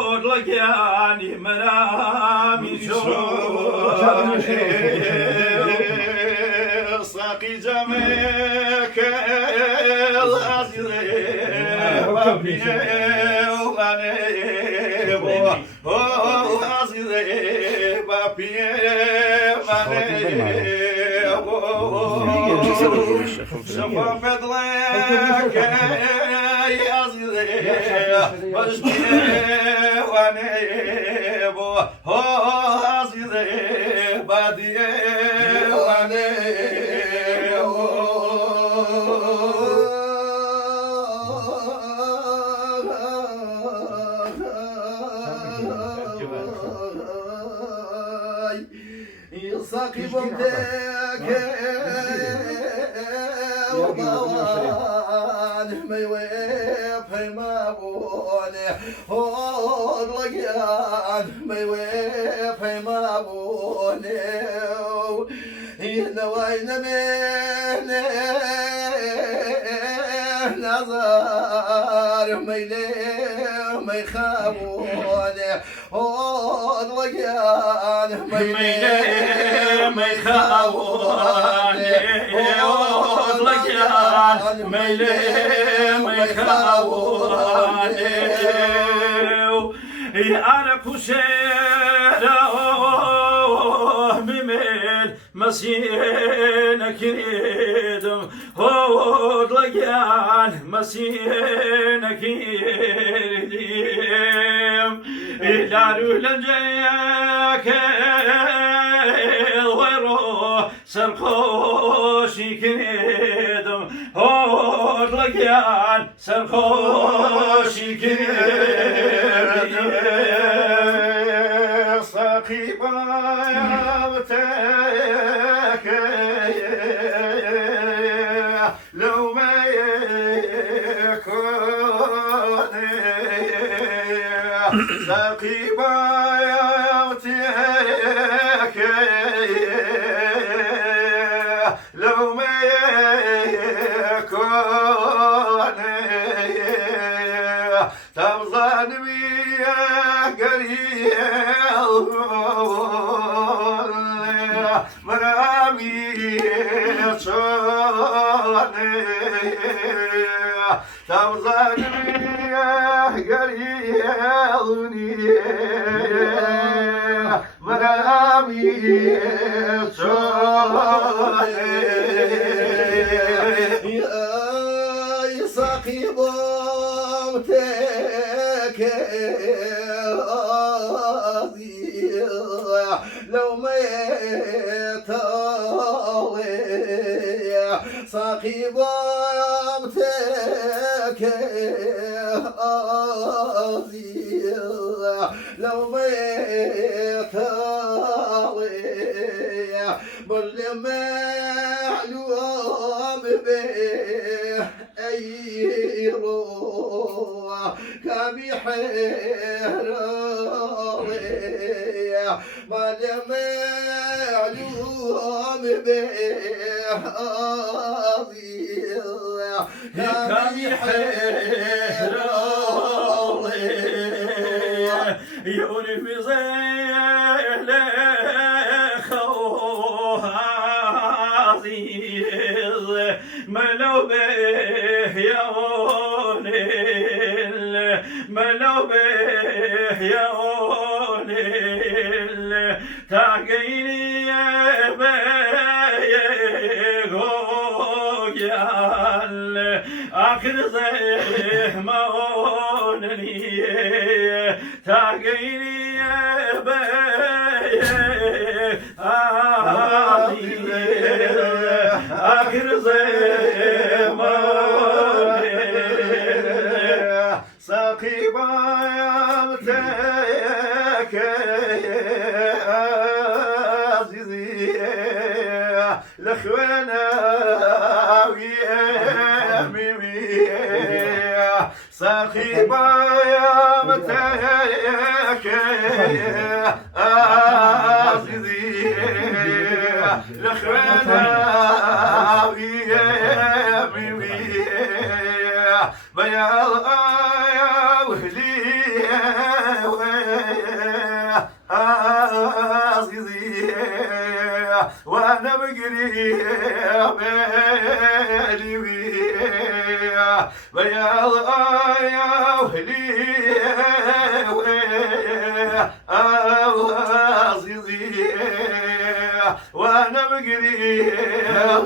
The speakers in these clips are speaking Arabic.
لقياني منامي ساقي جميك العزيز بابي العزيز بابي شفا فضلك يا عزيزي وانيبو عزيزي بادي يساقي بمتك وضوان ما يويب ما بوني هود لقيان ما يويب ما بوني ينوين مني نظر ما يلي ما يخابوني هود لقيان ما يلي ما يخابوني هود لقيان ما يلي ما يخابوني أنا كشيرة بميل مسينك يدم هود لقيان مسينك يدم إدارو لنجيك الغيرو سرخوشي كنيدم هود لقيان سرخوشي كنيدم ساقيبا يبتك لو ما يكون ساقيبا يبتك لو ما يكون تبظن بيا قريب مرامي صوني تبظن بيا قريبني مرامي صوني يا ساقي ضمتك لو ما يطوي ساقي ضمتك لو ما يطوي بل معلوم به أي روح كبحر ما معلوم به كبحر يوني في زيل خوازيز ملو به يوني ملو به يوني تاقيني بيغوغيال آخر زيه مونني تاقيني آخر زيه مونني ساقي بامتك عزيزي لخوانا ويامي ساقي بامتك عزيزي لخوانا ويامي بيا وهلي وانا بقري بالي ويا وهلي عزيزي وانا بقري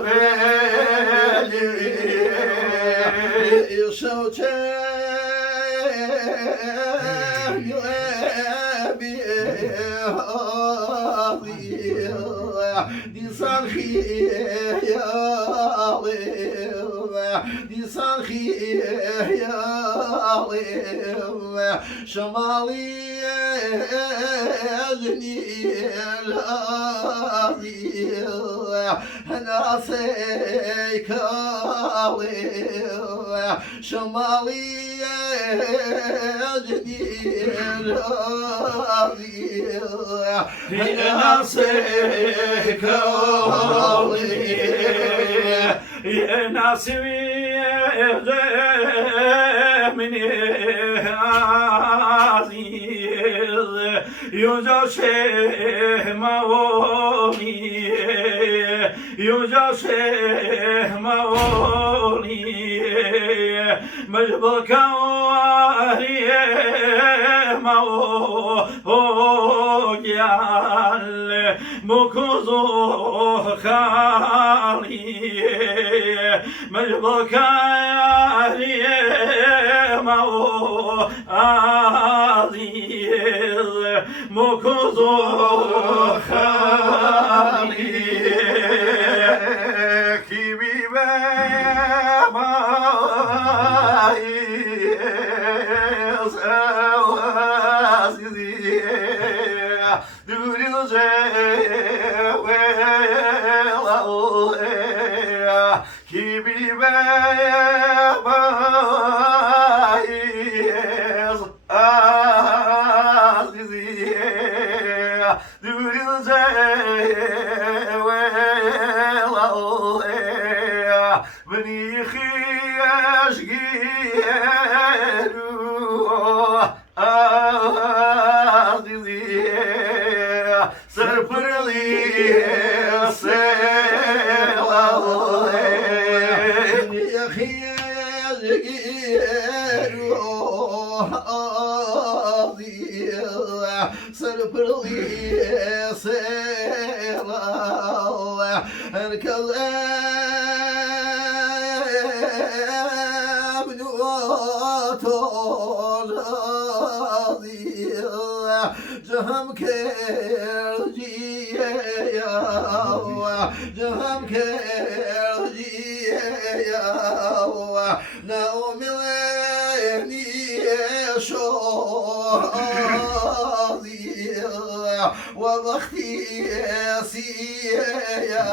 بالي صوتك دي صرخي يا دي صرخي يا شمالي جنيل أنا سيك شمالي جنيل أنا سيك يا ناسمي من عزيز يجاشه مولي يجاشه مولي مجبك واري مولي مكوزو خالي مجبك واري عزيز مكوزو خالي كيبي بني خياش جيرو عزيزي سرفرلي يا خياش جيرو سرفرلي جهم كرجي يا جهم كرجي يا ناومي لني شو وضختي سيا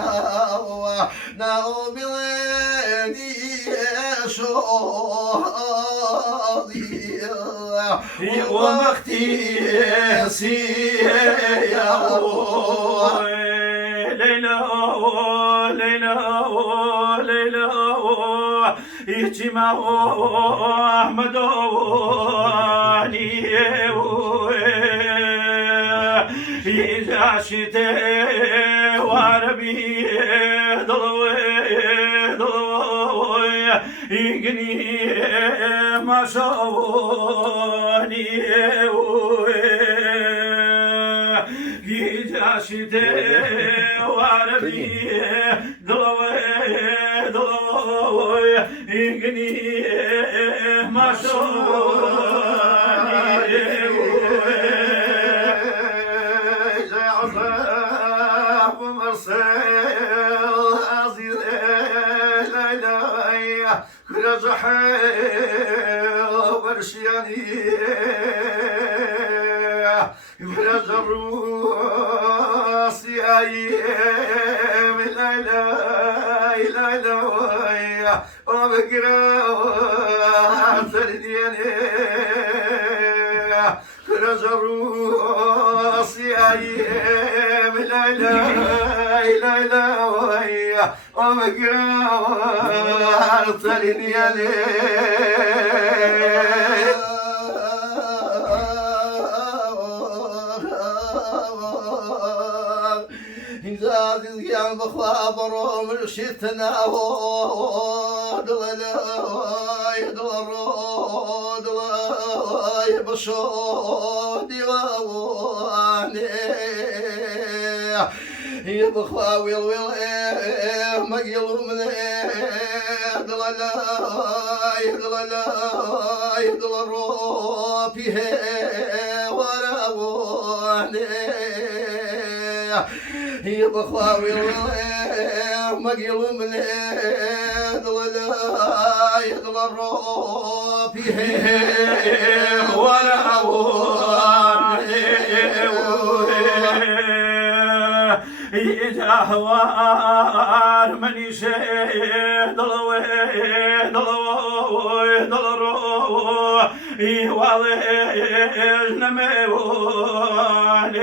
ناومي لني شو ووقتي سيا ليلى ليلى ليلى اجتماع احمد علي إذا شتاء وعربي ضلوي يقني ما شاوني إذا شتاء وعربي ضلوي يقني ما شاوني برشياني برز الروس يا ايام ليلى ليلى وبقرا سردياني برز الروس يا ايام ليلى ليلى وبقرا سردياني زاد يا بخابر من شتنا دل الرود لا بشود يواني يبخاوي الويل مقيل من دل الروبي وراوني يبخاوي الويل مقيل من دل الروبي وراوني يجاهوار من يشهد الويل الروح يواليج نميوان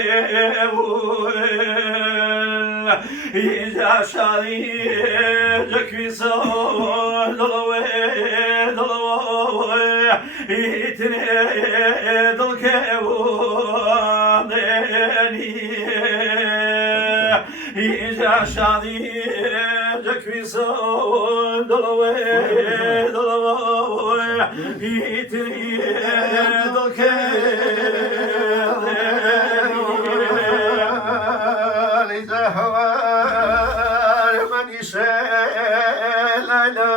يجا شايجك في صود الويل يتنيد الكيوان يجا شايجك في صود الويل يتنيد الكيوان زهوار من يشيل لا لا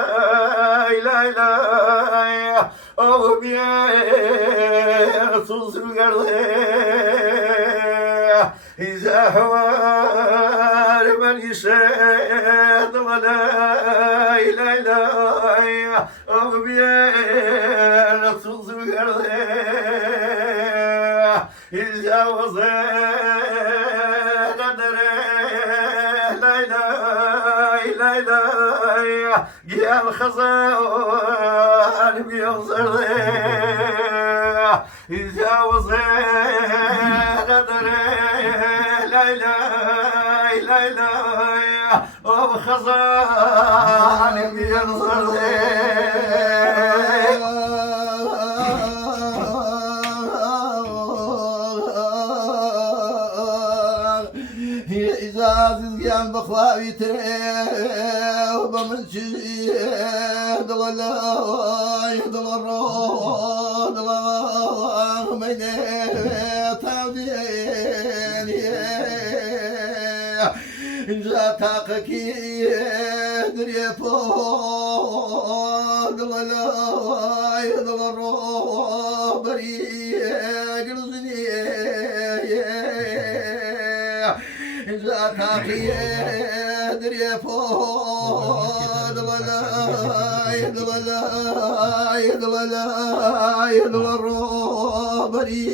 لا او بيت الزرق زهوار من يشيل لا لا لا او بيت الزرق إذا وزير يا الخزان بينصر إذا وزير لا الخزان بينصر زيان بخواوي تريب من جيد الله الرود الله مينيت عودين جاتاقك يدري فوق الله الرود بريق رزني زاتاقي يدري فوق يدل الروبري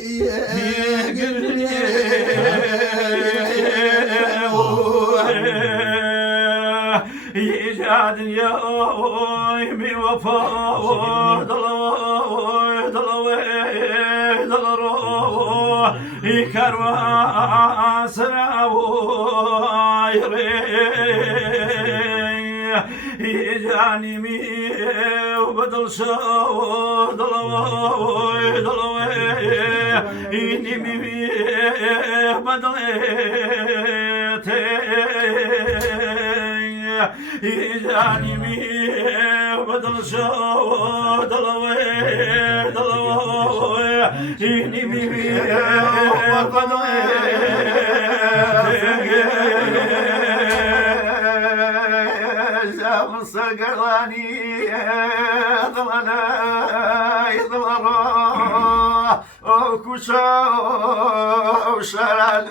يجاد يومي وفوق يكروا سراوي يجاني مي وبدل شو دلوي إني مي بدل يجاني مي بدل شو دلوي إني مي بدل صقراني يضلنا وكوشا وشرع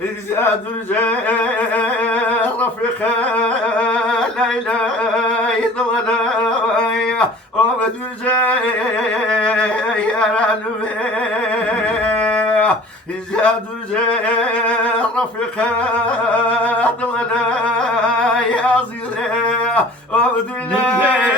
زاد الجير رفيقا لا إله يضلنا وبدو الجير زاد الجير رفيقا ضلنا يا زيري وبدو الجير